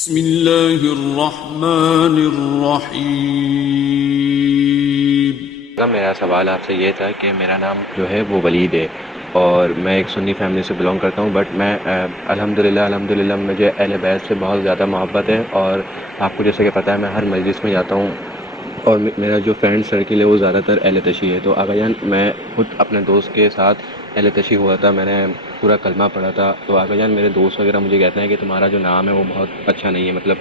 بسم اللہ الرحمن الرحیم۔ میرا سوال آپ سے یہ تھا کہ میرا نام جو ہے وہ ولید ہے اور میں ایک سنی فیملی سے بلونگ کرتا ہوں، بٹ میں الحمدللہ مجھے اہل بیت سے بہت زیادہ محبت ہے، اور آپ کو جیسے کہ پتہ ہے میں ہر مجلس میں جاتا ہوں اور میرا جو فرینڈ سرکل ہے وہ زیادہ تر اہل تشیع ہے۔ تو آقا جان میں خود اپنے دوست کے ساتھ اہل تشیع ہوا تھا، میں نے پورا کلمہ پڑھا تھا، تو آقا جان میرے دوست وغیرہ مجھے کہتے ہیں کہ تمہارا جو نام ہے وہ بہت اچھا نہیں ہے، مطلب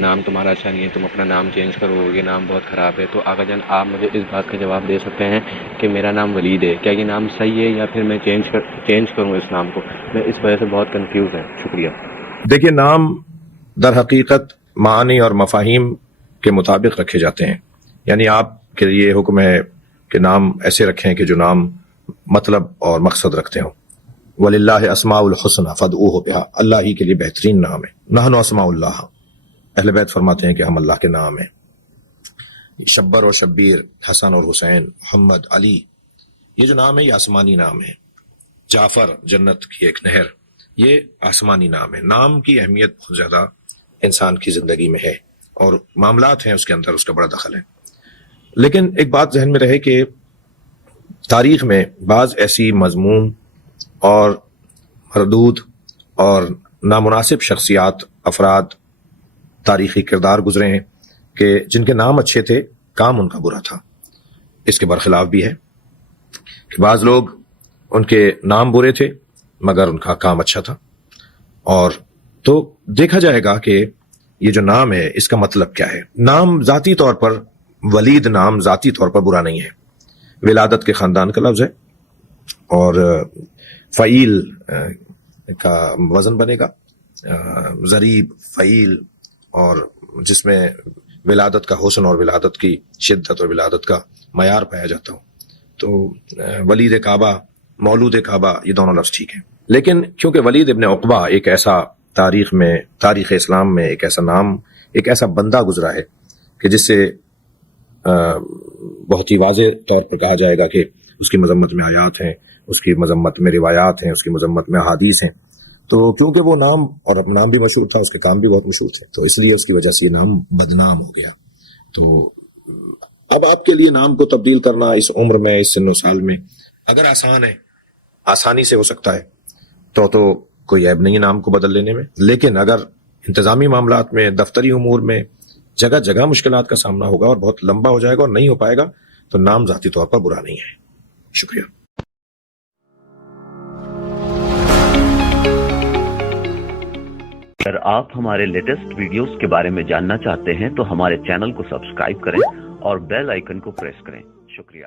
نام تمہارا اچھا نہیں ہے، تم اپنا نام چینج کرو، یہ نام بہت خراب ہے۔ تو آقا جان آپ مجھے اس بات کا جواب دے سکتے ہیں کہ میرا نام ولید ہے، کیا یہ نام صحیح ہے یا پھر میں چینج کروں اس نام کو؟ میں اس وجہ سے بہت کنفیوز ہیں۔ شکریہ۔ دیکھیے، نام در حقیقت معانی اور مفاہیم کے مطابق رکھے جاتے ہیں، یعنی آپ کے لیے حکم ہے کہ نام ایسے رکھیں کہ جو نام مطلب اور مقصد رکھتے ہوں۔ وَلِلَّهِ أَسْمَاءُ الْحُسْنَى فَادْعُوهُ بِهَا، اللہ ہی کے لیے بہترین نام ہے۔ نحن اسماء اللہ، اہل بیت فرماتے ہیں کہ ہم اللہ کے نام ہیں۔ شبر اور شبیر، حسن اور حسین، محمد، علی، یہ جو نام ہے یہ آسمانی نام ہے۔ جعفر، جنت کی ایک نہر، یہ آسمانی نام ہے۔ نام کی اہمیت بہت زیادہ انسان کی زندگی میں ہے اور معاملات ہیں اس کے اندر، اس کا بڑا دخل ہے۔ لیکن ایک بات ذہن میں رہے کہ تاریخ میں بعض ایسی مذموم اور مردود اور نامناسب شخصیات، افراد، تاریخی کردار گزرے ہیں کہ جن کے نام اچھے تھے، کام ان کا برا تھا۔ اس کے برخلاف بھی ہے کہ بعض لوگ ان کے نام برے تھے مگر ان کا کام اچھا تھا۔ اور تو دیکھا جائے گا کہ یہ جو نام ہے اس کا مطلب کیا ہے۔ نام ذاتی طور پر، ولید نام ذاتی طور پر برا نہیں ہے، ولادت کے خاندان کا لفظ ہے اور فعیل کا وزن بنے گا، ضریب، فعیل، اور جس میں ولادت کا حسن اور ولادت کی شدت اور ولادت کا معیار پایا جاتا ہو۔ تو ولید کعبہ، مولود کعبہ، یہ دونوں لفظ ٹھیک ہیں۔ لیکن کیونکہ ولید ابن عقبہ ایک ایسا تاریخ اسلام میں ایک ایسا نام، ایک ایسا بندہ گزرا ہے کہ جس سے بہت ہی واضح طور پر کہا جائے گا کہ اس کی مذمت میں آیات ہیں، اس کی مذمت میں روایات ہیں، اس کی مذمت میں احادیث ہیں۔ تو کیونکہ وہ نام، اور نام بھی مشہور تھا، اس کے کام بھی بہت مشہور تھے، تو اس لیے اس کی وجہ سے یہ نام بدنام ہو گیا۔ تو اب آپ کے لیے نام کو تبدیل کرنا اس عمر میں، اس سن و سال میں، اگر آسان ہے، آسانی سے ہو سکتا ہے، تو کوئی عیب نہیں ہے نام کو بدل لینے میں۔ لیکن اگر انتظامی معاملات میں، دفتری امور میں جگہ جگہ مشکلات کا سامنا ہوگا اور بہت لمبا ہو جائے گا اور نہیں ہو پائے گا، تو نام ذاتی طور پر برا نہیں ہے۔ شکریہ۔ اگر آپ ہمارے لیٹسٹ ویڈیوز کے بارے میں جاننا چاہتے ہیں تو ہمارے چینل کو سبسکرائب کریں اور بیل آئیکن کو پریس کریں۔ شکریہ۔